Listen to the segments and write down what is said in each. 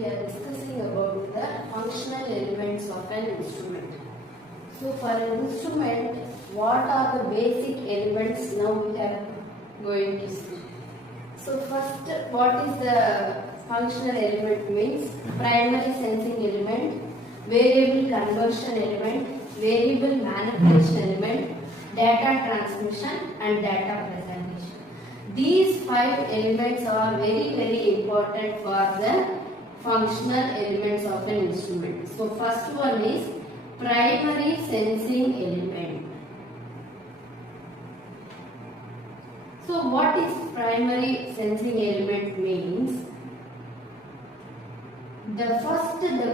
we are discussing about the functional elements of an instrument. So for an instrument, what are the basic elements now we are going to see. So first, what is the functional element means? Primary sensing element, variable conversion element, variable manipulation element, data transmission and data presentation. These 5 elements are very important for the functional elements of an instrument. So first one is primary sensing element. So what is primary sensing element means? The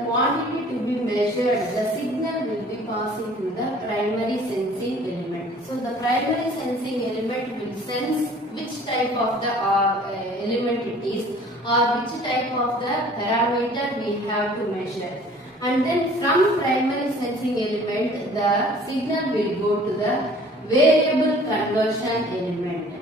quantity to be measured, the signal will be passing through the primary sensing element. So the primary sensing element will sense which type of the element it is or which type of the parameter we have to measure. And then from primary sensing element, the signal will go to the variable conversion element.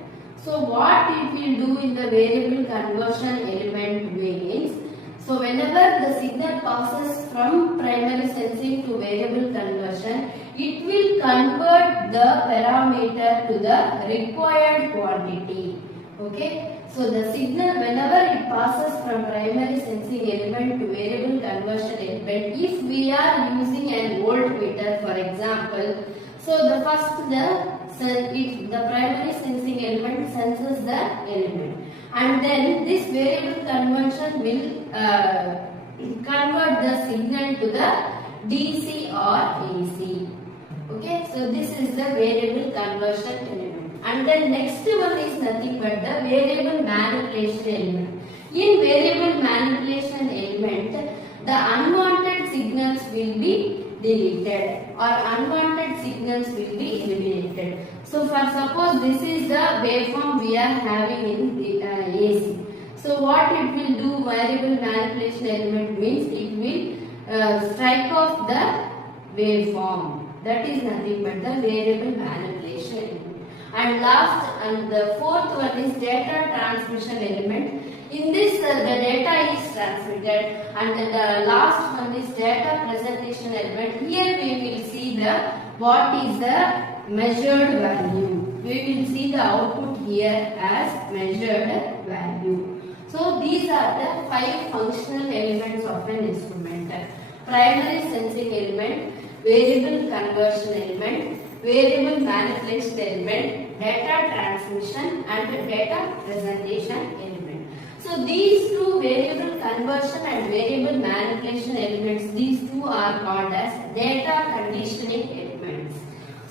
So what it will do in the variable conversion element means, so whenever the signal passes from primary sensing to variable conversion, it will convert the parameter to the required quantity. Okay. So the signal, whenever it passes from primary sensing element to variable conversion element, if we are using an voltmeter for example, so the primary sensing element senses the element, and then this variable conversion will convert the signal to the DC or AC. Okay, so this is the variable conversion element. And then next one is nothing but the variable manipulation element. In variable manipulation element, the unwanted signals will be deleted or unwanted signals will be eliminated. So for suppose this is the waveform we are having in the AC. So what it will do, variable manipulation element means it will strike off the waveform. That is nothing but the variable manipulation element. And last and the fourth one is data transmission element. In this the data is transmitted, and the last one is data presentation element. Here we will see what is the measured value. We will see the output here as measured value. So these are the 5 functional elements of an instrument. Primary sensing element, variable conversion element, variable manipulation element, data transmission and data presentation element. So these two variable conversion and variable manipulation elements, these two are called as data conditioning elements.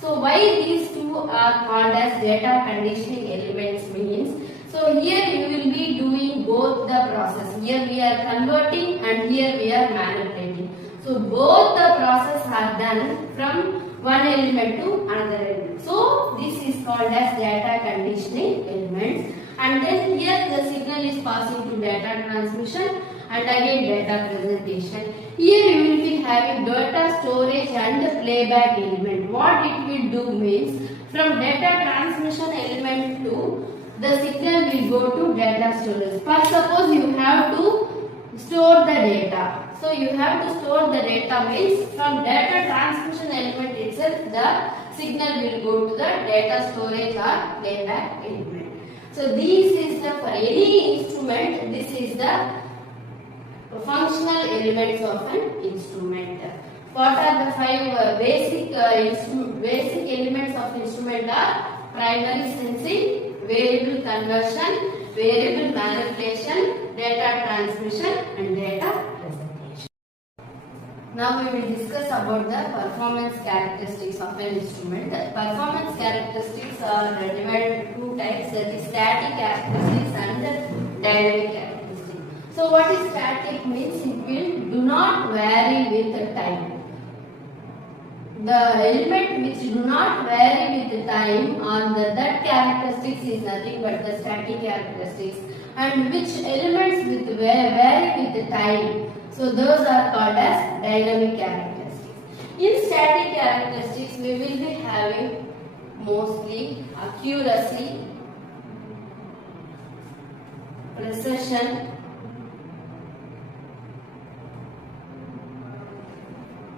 So why these two are called as data conditioning elements means, so here you will be doing both the process. Here we are converting and here we are manipulating. So both the process are done from one element to another element. So this is called as data conditioning elements. And then here the signal is passing to data transmission and again data presentation. Here you will be having data storage and playback element. What it will do means, from data transmission element to the signal will go to data storage. First suppose you have to store the data. So you have to store the data means from data transmission element itself the signal will go to the data storage or playback element. So this is for any instrument, this is the functional elements of an instrument. What are the 5 basic elements of instrument are primary sensing, variable conversion, variable manipulation, data transmission and data presentation. Now we will discuss about the performance characteristics of an instrument. The performance characteristics are divided into 2 types, that is static characteristics and dynamic characteristics. So what is static means, it will do not vary with the time. The element which do not vary with the time or that characteristics is nothing but the static characteristics, and which elements with vary with the time, so those are called as dynamic characteristics. In static characteristics we will be having mostly accuracy, precision,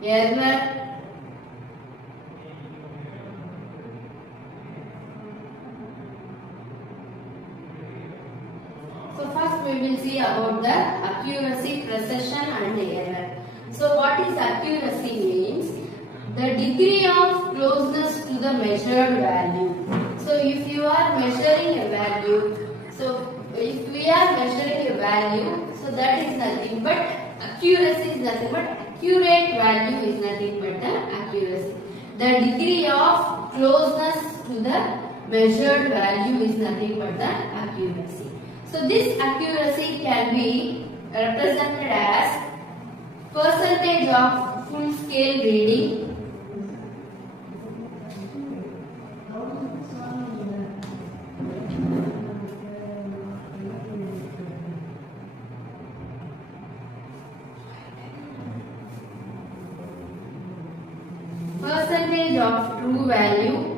error. So first we will see about the accuracy, precision and error. So what is accuracy means? The degree of closeness to the measured value. So if you are measuring a value, so if we are measuring a value, so that is nothing but accuracy is nothing but accurate value is nothing but the accuracy. The degree of closeness to the measured value is nothing but the accuracy. So this accuracy can be represented as percentage of full scale reading, percentage of true value,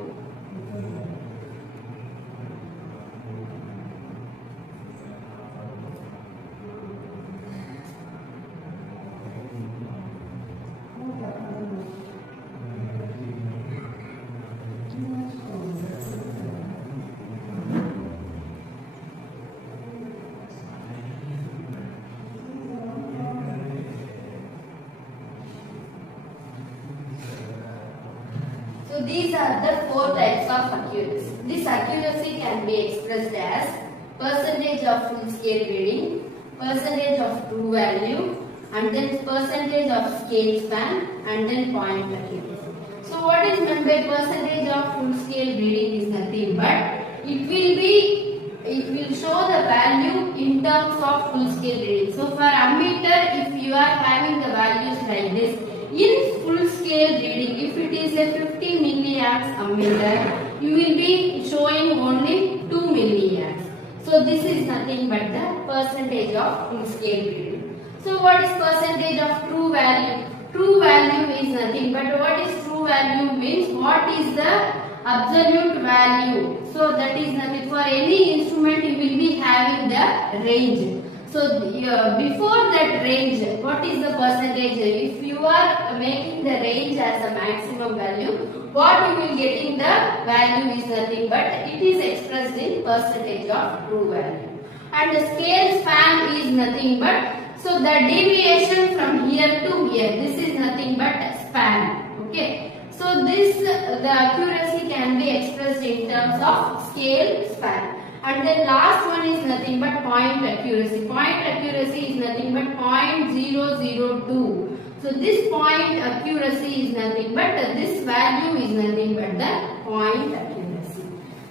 so these are the four types of accuracy. This accuracy can be expressed as percentage of full scale reading, percentage of true value, and then percentage of scale span, and then point accuracy. So what is meant by percentage of full scale reading is nothing but it will show the value in terms of full scale reading. So for ammeter, if you are having the values like this, in full scale reading, if it is a 50 milliamps ammeter, you will be showing only 2 milliamps. So this is nothing but the percentage of full scale reading. So what is percentage of true value? True value is nothing but what is true value means what is the absolute value. So that is nothing, for any instrument you will be having the range. So before that range, what is the percentage? If you are making the range as a maximum value, what you will getting the value is nothing but it is expressed in percentage of true value. And the scale span is nothing but, so the deviation from here to here, this is nothing but span. Okay. So this the accuracy can be expressed in terms of scale span. And then last one is nothing but point accuracy. Point accuracy is nothing but 0.002. So this point accuracy is nothing but this value is nothing but the point accuracy.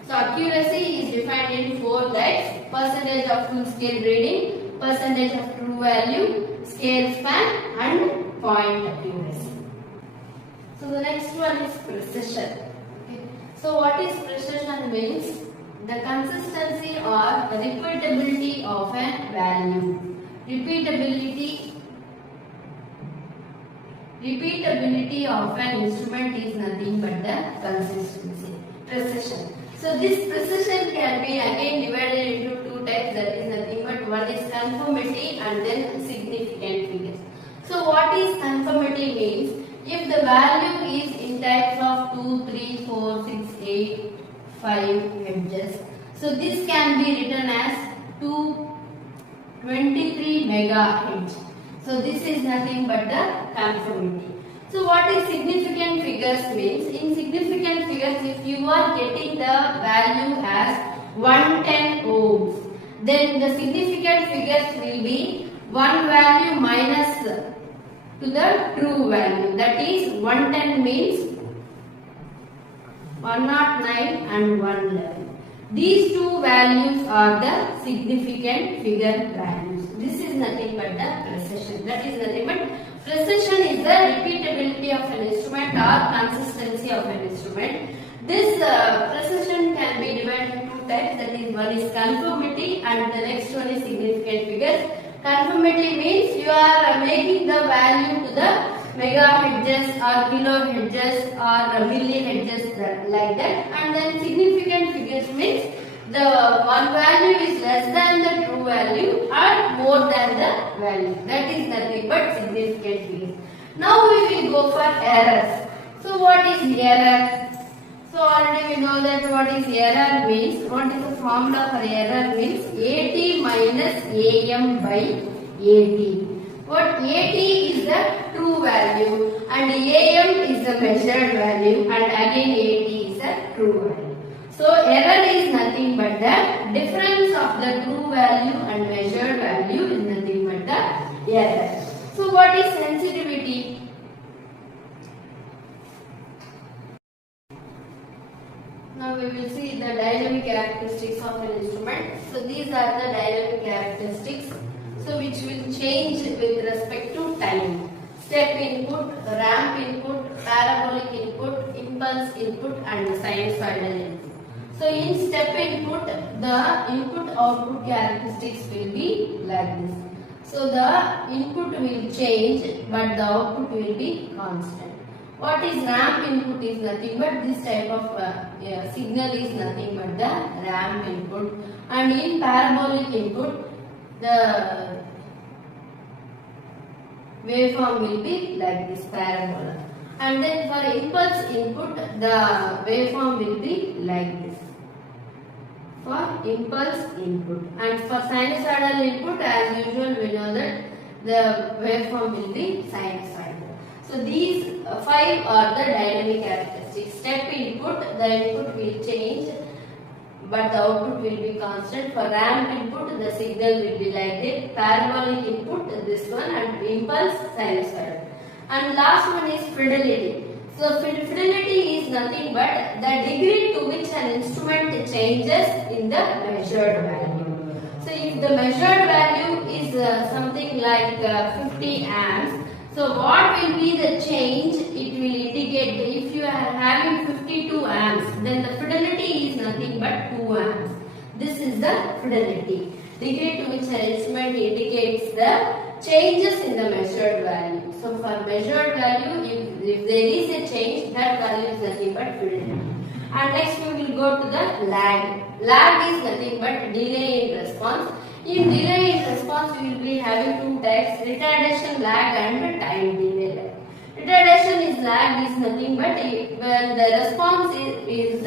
So accuracy is defined in four types: percentage of full scale reading, percentage of true value, scale span, and point accuracy. So the next one is precision. Okay. So what is precision means? The consistency or repeatability of a value. Repeatability of an instrument is nothing but the consistency. Precision. So this precision can be again divided into two types, that is nothing but one is conformity and then significant figures. So what is conformity means? If the value is in types of 2, 3, 4, 6, 8, 5 edges. So this can be written as 223 megahertz. So this is nothing but the conformity. So what is significant figures means? In significant figures, if you are getting the value as 110 ohms, then the significant figures will be one value minus to the true value. That is 110 means 109 and 111. These two values are the significant figure values. This is nothing but the precision. That is nothing but precision is the repeatability of an instrument or consistency of an instrument. This precision can be divided into two types. That is, one is conformity and the next one is significant figures. Conformity means you are making the value to the megahertz or kilohertz or millihertz like that. And then significant figures means the one value is less than the true value or more than the value. That is nothing but significant figures. Now we will go for errors. So what is error? So already we know that what is error means. What is the formula for error means? AT minus AM by AT. What AT is the true value and AM is the measured value and again AT is the true value. So error is nothing but the difference of the true value and measured value is nothing but the error. So what is sensitivity? Now we will see the dynamic characteristics of an instrument. So these are the dynamic characteristics. So which will change with respect to time. Step input, ramp input, parabolic input, impulse input and sinusoidal input. So in step input, the input output characteristics will be like this. So the input will change but the output will be constant. What is ramp input is nothing but this type of signal is nothing but the ramp input, and in parabolic input the waveform will be like this parabola, and then for impulse input the waveform will be like this for impulse input, and for sinusoidal input as usual we know that the waveform will be sinusoidal. So these 5 are the dynamic characteristics. Step input, the input will change but the output will be constant. For ramp input, the signal will be like this. Parabolic input, this one, and impulse, sinusoidal. And last one is fidelity. So fidelity is nothing but the degree to which an instrument changes in the measured value. So if the measured value is something like 50 amps, so what will be the change? It will indicate if you are having 52 amps, then the fidelity is nothing but 2 amps. This is the fidelity, degree to which an instrument indicates the changes in the measured value. So for measured value, if there is a change, that value is nothing but fidelity. And next we will go to the lag. Lag is nothing but delay in response. In delay in response, we will be having 2 types: retardation lag and time delay lag. Retardation is lag is nothing but when the response is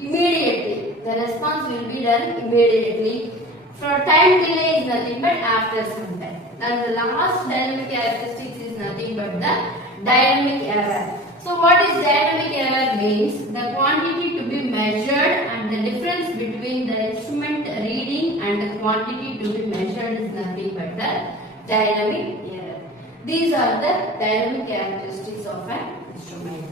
immediately. The response will be done immediately. For time delay is nothing but after some time. And the last dynamic characteristics is nothing but the dynamic error. So what is dynamic error means? The quantity to be measured and the difference between the instrument reading and the quantity to be measured is nothing but the dynamic error. These are the dynamic characteristics of an instrument.